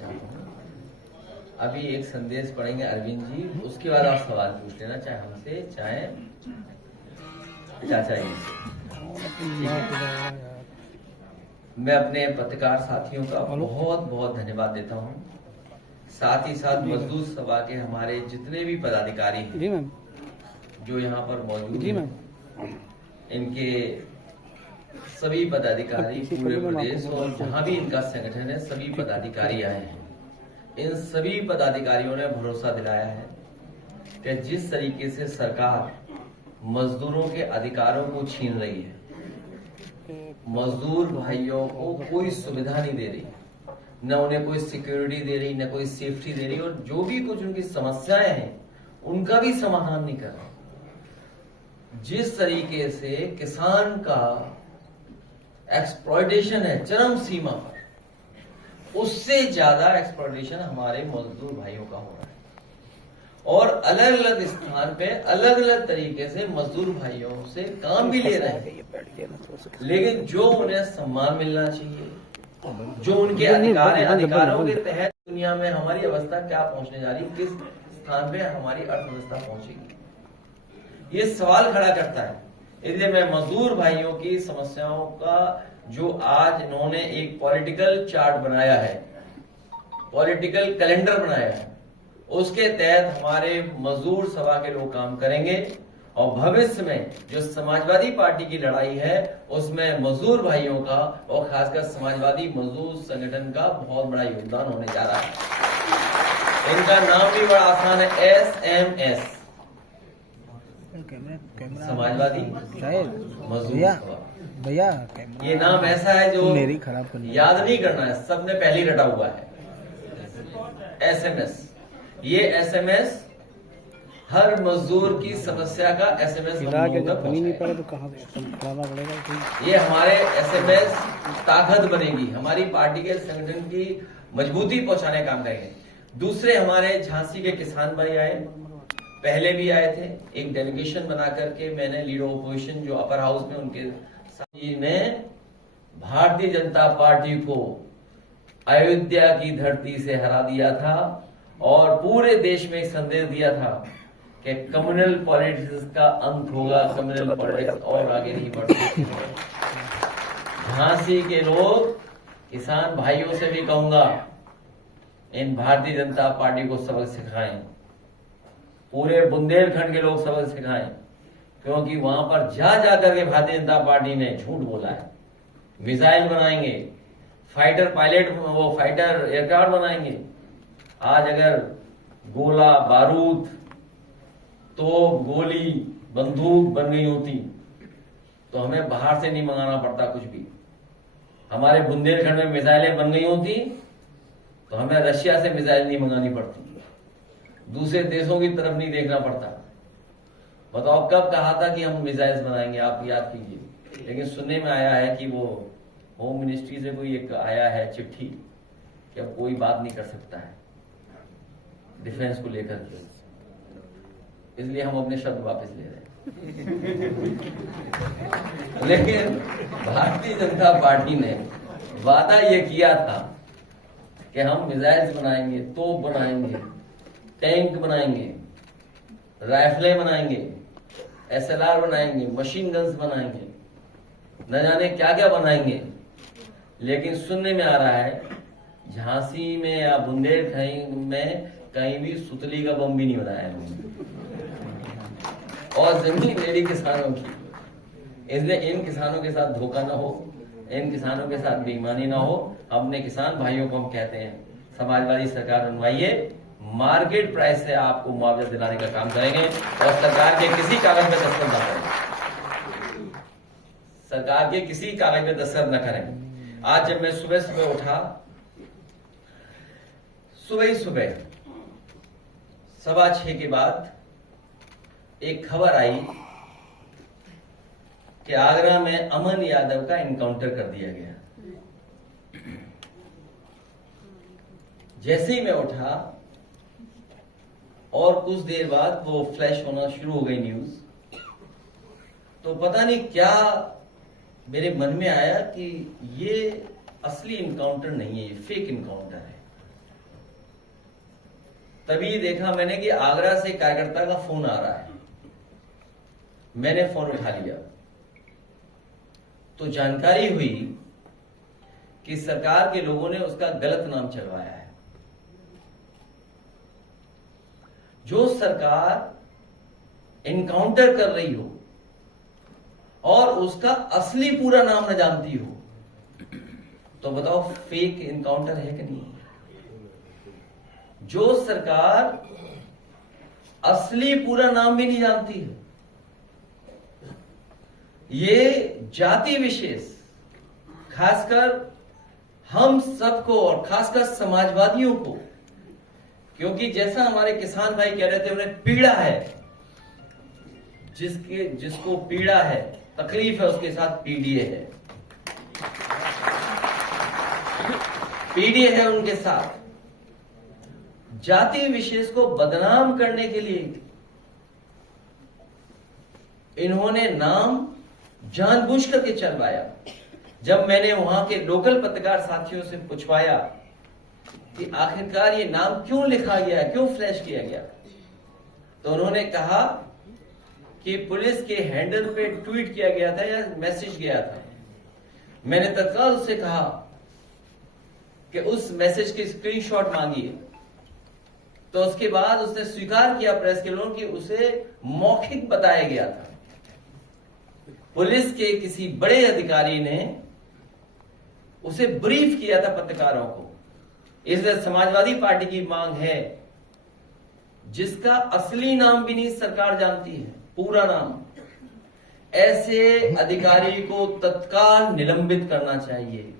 चाहता हूँ। अभी एक संदेश पढ़ेंगे अरविंद जी, उसके बाद आप सवाल पूछ लेना, चाहे हमसे चाहे चाचा जी से। मैं अपने पत्रकार साथियों का बहुत बहुत धन्यवाद देता हूँ, साथ ही साथ मजदूर सभा के हमारे जितने भी पदाधिकारी हैं जो यहाँ पर मौजूद हैं, इनके सभी पदाधिकारी पूरे प्रदेश और जहाँ भी इनका संगठन है सभी पदाधिकारी आए हैं। इन सभी पदाधिकारियों ने भरोसा दिलाया है कि जिस तरीके से सरकार मजदूरों के अधिकारों को छीन रही है, मजदूर भाइयों को कोई सुविधा नहीं दे रही, न उन्हें कोई सिक्योरिटी दे रही, न कोई सेफ्टी दे रही, और जो भी कुछ उनकी समस्याएं हैं उनका भी समाधान नहीं कर रहा। जिस तरीके से किसान का एक्सप्लॉयटेशन है चरम सीमा पर, उससे ज्यादा एक्सप्लॉयटेशन हमारे मजदूर भाइयों का हो रहा है। और अलग अलग स्थान पे अलग अलग तरीके से मजदूर भाइयों से काम भी ले रहे हैं, लेकिन जो उन्हें सम्मान मिलना चाहिए, जो उनके अधिकार है, अधिकारों के तहत दुनिया में हमारी अवस्था क्या पहुंचने जा रही, किस स्थान पे हमारी अर्थव्यवस्था पहुंचेगी, ये सवाल खड़ा करता है। इसलिए मैं मजदूर भाइयों की समस्याओं का जो आज इन्होंने एक पॉलिटिकल चार्ट बनाया है, पॉलिटिकल कैलेंडर बनाया है, उसके तहत हमारे मजदूर सभा के लोग काम करेंगे। और भविष्य में जो समाजवादी पार्टी की लड़ाई है उसमें मजदूर भाइयों का और खासकर समाजवादी मजदूर संगठन का बहुत बड़ा योगदान होने जा रहा है। इनका नाम भी बड़ा आसान है, SMS, समाजवादी मजदूर सभा। भैया ये नाम ऐसा है जो मेरी खराब करनी याद नहीं करना है, सबने पहले ही रटा हुआ है, SMS। ये SMS हर मजदूर की समस्या का SMS नहीं पड़े तो कहाँ पड़ेगा। ये हमारे SMS ताकत बनेगी, हमारी पार्टी के संगठन की मजबूती पहुंचाने काम करेंगे। दूसरे हमारे झांसी के किसान भाई आए, पहले भी आए थे, एक डेलीगेशन बना करके मैंने लीडर ऑपोजिशन जो अपर हाउस में उनके ने भारतीय जनता पार्टी को अयोध्या की धरती से हरा दिया था और पूरे देश में एक संदेश दिया था कि कम्युनल पॉलिटिक्स का अंत होगा, कम्युनल पॉलिटिक्स और आगे नहीं बढ़ सकती। झांसी के लोग, किसान भाइयों से भी कहूंगा, इन भारतीय जनता पार्टी को सबक सिखाएं, पूरे बुंदेलखंड के लोग सबक सिखाएं, क्योंकि वहां पर जा करके भारतीय जनता पार्टी ने झूठ बोला है। मिसाइल बनाएंगे, फाइटर पायलट, वो फाइटर एयरक्राफ्ट बनाएंगे। आज अगर गोला बारूद तो गोली बंदूक बन गई होती तो हमें बाहर से नहीं मंगाना पड़ता कुछ भी। हमारे बुंदेलखंड में मिसाइलें बन गई होती तो हमें रशिया से मिसाइल नहीं मंगानी पड़ती, दूसरे देशों की तरफ नहीं देखना पड़ता। बताओ कब कहा था कि हम मिसाइल्स बनाएंगे, आप याद कीजिए। लेकिन सुनने में आया है कि वो होम मिनिस्ट्री से कोई एक आया है चिट्ठी कि अब कोई बात नहीं कर सकता है डिफेंस को लेकर के, इसलिए हम अपने शब्द वापस ले रहे हैं। लेकिन भारतीय जनता पार्टी ने वादा ये किया था कि हम मिसाइल्स बनाएंगे, तोप बनाएंगे, टैंक बनाएंगे, राइफलें बनाएंगे, SLR बनाएंगे, मशीन गन्स बनाएंगे, न जाने क्या क्या बनाएंगे। लेकिन सुनने में आ रहा है झांसी में या बुंदेलखंड में कहीं भी सुतली का बम भी नहीं बनाया है और जमीन मेरी किसानों की। इसलिए इन किसानों के साथ धोखा ना हो, इन किसानों के साथ बेईमानी ना हो। अपने किसान भाइयों को हम कहते हैं समाजवादी सरकार बनवाइए, मार्केट प्राइस से आपको मुआवजा दिलाने का काम करेंगे और सरकार के किसी कागज पे दस्तखत न करें, सरकार के किसी कागज पे दस्तखत न करें। आज जब मैं सुबह सुबह उठा, सुबह ही सुबह 6:15 के बाद एक खबर आई कि आगरा में अमन यादव का इनकाउंटर कर दिया गया। जैसे ही मैं उठा और कुछ देर बाद वो फ्लैश होना शुरू हो गई न्यूज, तो पता नहीं क्या मेरे मन में आया कि ये असली इनकाउंटर नहीं है, ये फेक इनकाउंटर है। तभी देखा मैंने कि आगरा से कार्यकर्ता का फोन आ रहा है। मैंने फोन उठा लिया तो जानकारी हुई कि सरकार के लोगों ने उसका गलत नाम चढ़वाया है। जो सरकार इनकाउंटर कर रही हो और उसका असली पूरा नाम न जानती हो तो बताओ फेक इनकाउंटर है कि नहीं? जो सरकार असली पूरा नाम भी नहीं जानती है, ये जाति विशेष खासकर हम सबको और खासकर समाजवादियों को, क्योंकि जैसा हमारे किसान भाई कह रहे थे उन्हें पीड़ा है, जिसको पीड़ा है, तकलीफ है, उसके साथ पीडीए है। पीडीए है उनके साथ। जाति विशेष को बदनाम करने के लिए इन्होंने नाम जानबूझ करके चलवाया। जब मैंने वहां के लोकल पत्रकार साथियों से पूछवाया कि आखिरकार ये नाम क्यों लिखा गया, क्यों फ्लैश किया गया, तो उन्होंने कहा कि पुलिस के हैंडल पे ट्वीट किया गया था या मैसेज गया था। मैंने तत्काल उससे कहा कि उस मैसेज की स्क्रीनशॉट मांगिए, तो उसके बाद उसने स्वीकार किया प्रेस के लोगों कि उसे मौखिक बताया गया था। पुलिस के किसी बड़े अधिकारी ने उसे ब्रीफ किया था पत्रकारों को। इसलिए समाजवादी पार्टी की मांग है, जिसका असली नाम भी नहीं सरकार जानती है, पूरा नाम, ऐसे अधिकारी को तत्काल निलंबित करना चाहिए।